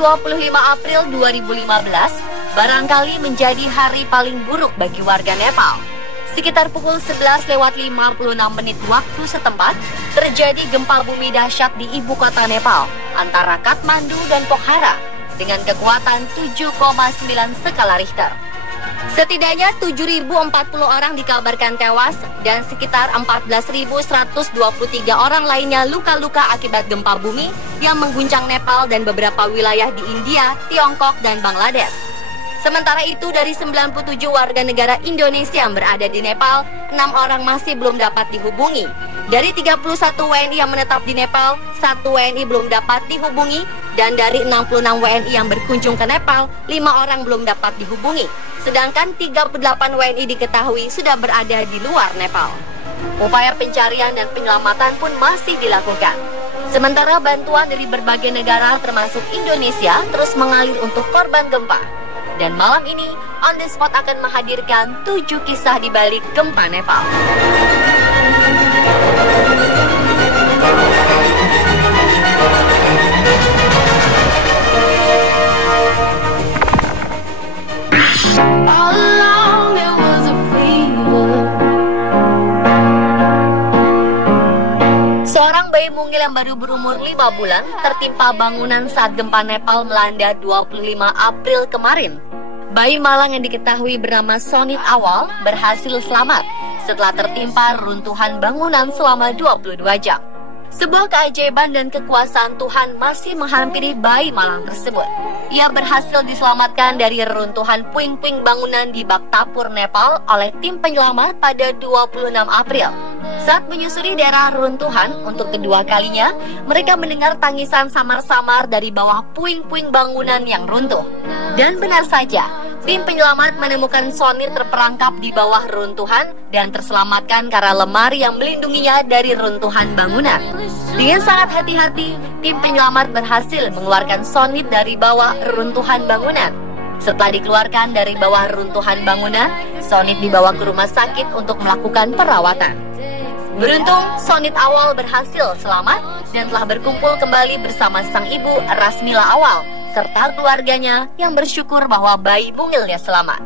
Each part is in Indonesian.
25 April 2015 barangkali menjadi hari paling buruk bagi warga Nepal. Sekitar pukul 11:56 waktu setempat, terjadi gempa bumi dahsyat di ibu kota Nepal antara Kathmandu dan Pokhara dengan kekuatan 7,9 skala Richter. Setidaknya 7.040 orang dikabarkan tewas dan sekitar 14.123 orang lainnya luka-luka akibat gempa bumi yang mengguncang Nepal dan beberapa wilayah di India, Tiongkok, dan Bangladesh. Sementara itu, dari 97 warga negara Indonesia yang berada di Nepal, 6 orang masih belum dapat dihubungi. Dari 31 WNI yang menetap di Nepal, 1 WNI belum dapat dihubungi, dan dari 66 WNI yang berkunjung ke Nepal, 5 orang belum dapat dihubungi. Sedangkan 38 WNI diketahui sudah berada di luar Nepal. Upaya pencarian dan penyelamatan pun masih dilakukan. Sementara bantuan dari berbagai negara termasuk Indonesia terus mengalir untuk korban gempa. Dan malam ini, On The Spot akan menghadirkan 7 kisah di balik gempa Nepal. Seorang bayi mungil yang baru berumur 5 bulan tertimpa bangunan saat gempa Nepal melanda 25 April kemarin. Bayi malang yang diketahui bernama Sonit Awal berhasil selamat setelah tertimpa runtuhan bangunan selama 22 jam. Sebuah keajaiban dan kekuasaan Tuhan masih menghampiri bayi malang tersebut. Ia berhasil diselamatkan dari reruntuhan puing-puing bangunan di Bhaktapur, Nepal oleh tim penyelamat pada 26 April. Saat menyusuri daerah reruntuhan untuk kedua kalinya, mereka mendengar tangisan samar-samar dari bawah puing-puing bangunan yang runtuh. Dan benar saja, tim penyelamat menemukan Sonit terperangkap di bawah runtuhan dan terselamatkan karena lemari yang melindunginya dari runtuhan bangunan. Dengan sangat hati-hati, tim penyelamat berhasil mengeluarkan Sonit dari bawah runtuhan bangunan. Setelah dikeluarkan dari bawah runtuhan bangunan, Sonit dibawa ke rumah sakit untuk melakukan perawatan. Beruntung, Sonit Awal berhasil selamat dan telah berkumpul kembali bersama sang ibu Rasmila Awal serta keluarganya yang bersyukur bahwa bayi mungilnya selamat.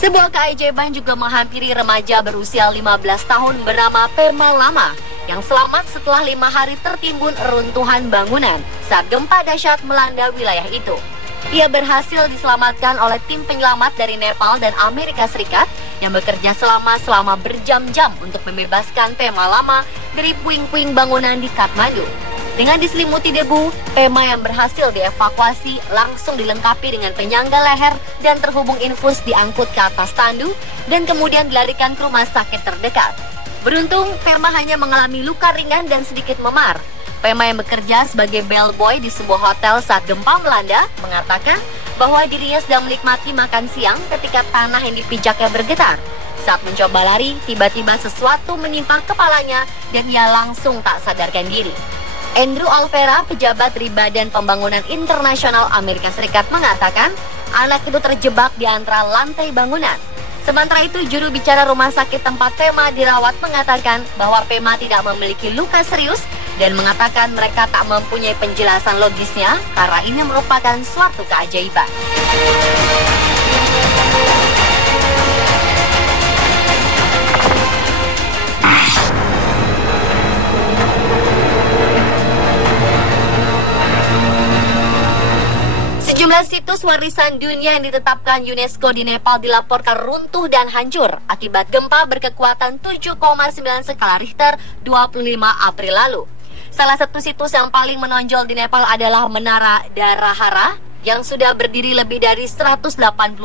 Sebuah keajaiban juga menghampiri remaja berusia 15 tahun bernama Pema Lama yang selamat setelah 5 hari tertimbun reruntuhan bangunan saat gempa dahsyat melanda wilayah itu. Ia berhasil diselamatkan oleh tim penyelamat dari Nepal dan Amerika Serikat yang bekerja selama berjam-jam untuk membebaskan Pema Lama dari puing-puing bangunan di Kathmandu. Dengan diselimuti debu, Pema yang berhasil dievakuasi langsung dilengkapi dengan penyangga leher dan terhubung infus diangkut ke atas tandu dan kemudian dilarikan ke rumah sakit terdekat. Beruntung, Pema hanya mengalami luka ringan dan sedikit memar. Pema yang bekerja sebagai bellboy di sebuah hotel saat gempa melanda mengatakan bahwa dirinya sedang menikmati makan siang ketika tanah yang dipijaknya bergetar. Saat mencoba lari, tiba-tiba sesuatu menimpa kepalanya dan ia langsung tak sadarkan diri. Andrew Alvera, pejabat dari Badan Pembangunan Internasional Amerika Serikat mengatakan anak itu terjebak di antara lantai bangunan. Sementara itu, juru bicara rumah sakit tempat Pema dirawat mengatakan bahwa Pema tidak memiliki luka serius dan mengatakan mereka tak mempunyai penjelasan logisnya karena ini merupakan suatu keajaiban. Sejumlah situs warisan dunia yang ditetapkan UNESCO di Nepal dilaporkan runtuh dan hancur akibat gempa berkekuatan 7,9 skala Richter 25 April lalu. Salah satu situs yang paling menonjol di Nepal adalah Menara Darahara yang sudah berdiri lebih dari 180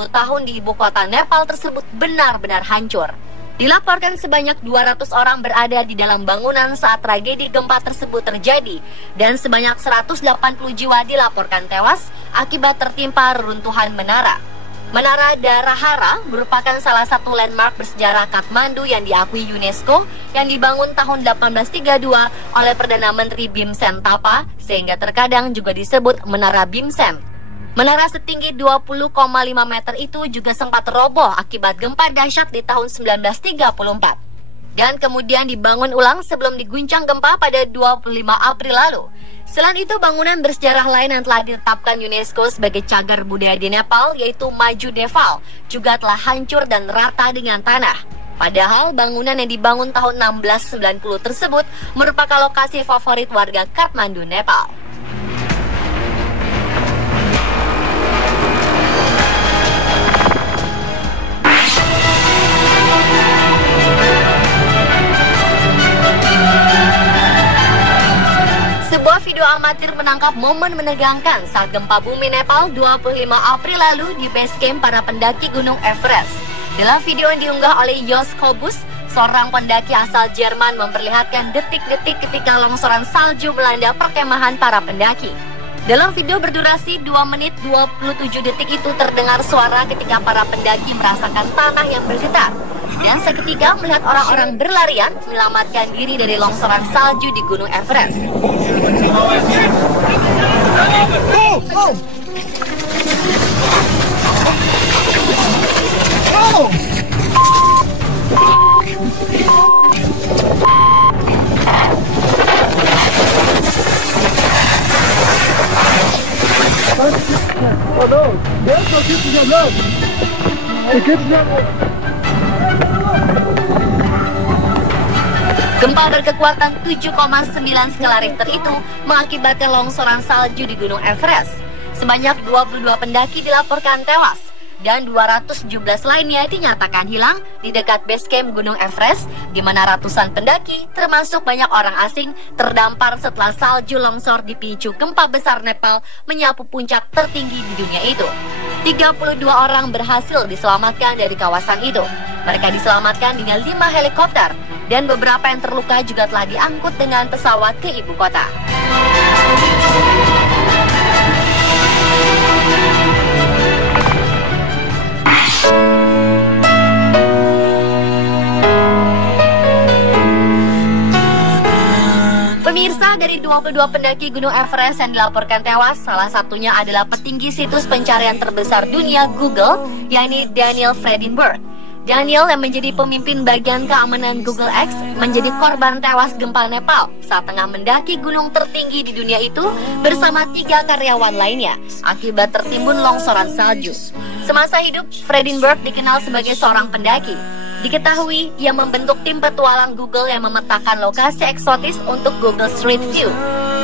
tahun di ibu kota Nepal tersebut benar-benar hancur. Dilaporkan sebanyak 200 orang berada di dalam bangunan saat tragedi gempa tersebut terjadi dan sebanyak 180 jiwa dilaporkan tewas akibat tertimpa reruntuhan menara. Menara Darahara merupakan salah satu landmark bersejarah Kathmandu yang diakui UNESCO yang dibangun tahun 1832 oleh Perdana Menteri Bhimsen Thapa sehingga terkadang juga disebut Menara Bhimsen. Menara setinggi 20,5 meter itu juga sempat roboh akibat gempa dahsyat di tahun 1934. Dan kemudian dibangun ulang sebelum diguncang gempa pada 25 April lalu. Selain itu, bangunan bersejarah lain yang telah ditetapkan UNESCO sebagai cagar budaya di Nepal, yaitu Maju Deval, juga telah hancur dan rata dengan tanah. Padahal bangunan yang dibangun tahun 1690 tersebut merupakan lokasi favorit warga Kathmandu, Nepal. Sebuah video amatir menangkap momen menegangkan saat gempa bumi Nepal 25 April lalu di base camp para pendaki Gunung Everest. Dalam video yang diunggah oleh Jos Kobus, seorang pendaki asal Jerman memperlihatkan detik-detik ketika longsoran salju melanda perkemahan para pendaki. Dalam video berdurasi 2 menit 27 detik itu terdengar suara ketika para pendaki merasakan tanah yang bergetar. Dan seketika melihat orang-orang berlarian menyelamatkan diri dari longsoran salju di Gunung Everest. Gempa berkekuatan 7,9 skala Richter itu mengakibatkan longsoran salju di Gunung Everest. Sebanyak 22 pendaki dilaporkan tewas dan 217 lainnya dinyatakan hilang di dekat base camp Gunung Everest, di mana ratusan pendaki, termasuk banyak orang asing, terdampar setelah salju longsor dipicu gempa besar Nepal menyapu puncak tertinggi di dunia itu. 32 orang berhasil diselamatkan dari kawasan itu. Mereka diselamatkan dengan 5 helikopter, dan beberapa yang terluka juga telah diangkut dengan pesawat ke ibu kota. Pemirsa, dari 22 pendaki Gunung Everest yang dilaporkan tewas, salah satunya adalah petinggi situs pencarian terbesar dunia Google, yakni Daniel Fredinburg. Daniel yang menjadi pemimpin bagian keamanan Google X menjadi korban tewas gempa Nepal saat tengah mendaki gunung tertinggi di dunia itu bersama 3 karyawan lainnya akibat tertimbun longsoran salju. Semasa hidup, Fredinburg dikenal sebagai seorang pendaki. Diketahui ia membentuk tim petualang Google yang memetakan lokasi eksotis untuk Google Street View.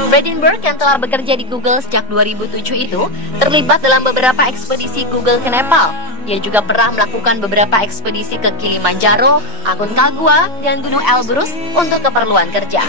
Fredinburg yang telah bekerja di Google sejak 2007 itu terlibat dalam beberapa ekspedisi Google ke Nepal. Ia juga pernah melakukan beberapa ekspedisi ke Kilimanjaro, Aconcagua, dan Gunung Elbrus untuk keperluan kerja.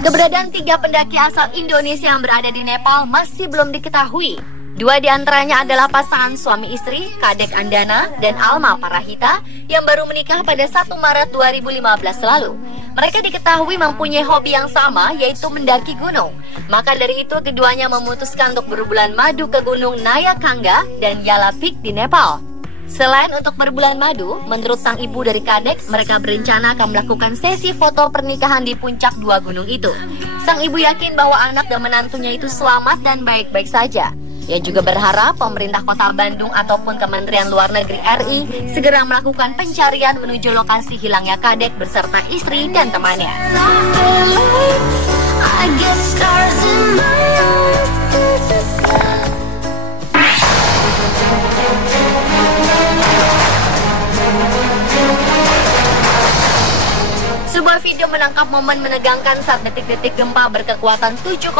Keberadaan 3 pendaki asal Indonesia yang berada di Nepal masih belum diketahui. 2 di antaranya adalah pasangan suami istri, Kadek Andana dan Alma Parahita, yang baru menikah pada 1 Maret 2015 lalu. Mereka diketahui mempunyai hobi yang sama, yaitu mendaki gunung. Maka dari itu, keduanya memutuskan untuk berbulan madu ke gunung Nayakanga dan Yala Peak di Nepal. Selain untuk berbulan madu, menurut sang ibu dari Kadek, mereka berencana akan melakukan sesi foto pernikahan di puncak 2 gunung itu. Sang ibu yakin bahwa anak dan menantunya itu selamat dan baik-baik saja. Ia juga berharap pemerintah kota Bandung ataupun Kementerian Luar Negeri RI segera melakukan pencarian menuju lokasi hilangnya Kadek beserta istri dan temannya. Sebuah video menangkap momen menegangkan saat detik-detik gempa berkekuatan 7,9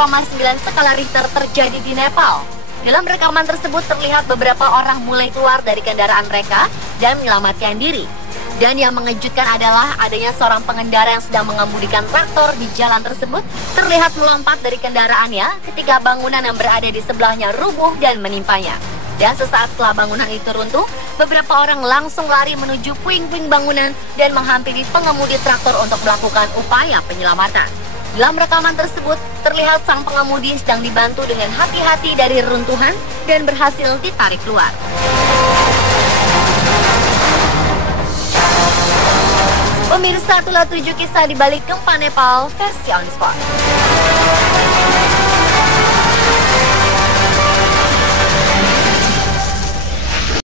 skala Richter terjadi di Nepal. Dalam rekaman tersebut terlihat beberapa orang mulai keluar dari kendaraan mereka dan menyelamatkan diri. Dan yang mengejutkan adalah adanya seorang pengendara yang sedang mengemudikan traktor di jalan tersebut terlihat melompat dari kendaraannya ketika bangunan yang berada di sebelahnya rubuh dan menimpanya. Dan sesaat setelah bangunan itu runtuh, beberapa orang langsung lari menuju puing-puing bangunan dan menghampiri pengemudi traktor untuk melakukan upaya penyelamatan. Dalam rekaman tersebut, terlihat sang pengemudi sedang dibantu dengan hati-hati dari reruntuhan dan berhasil ditarik keluar. Pemirsa, itulah 7 kisah di balik gempa Nepal versi On Spot.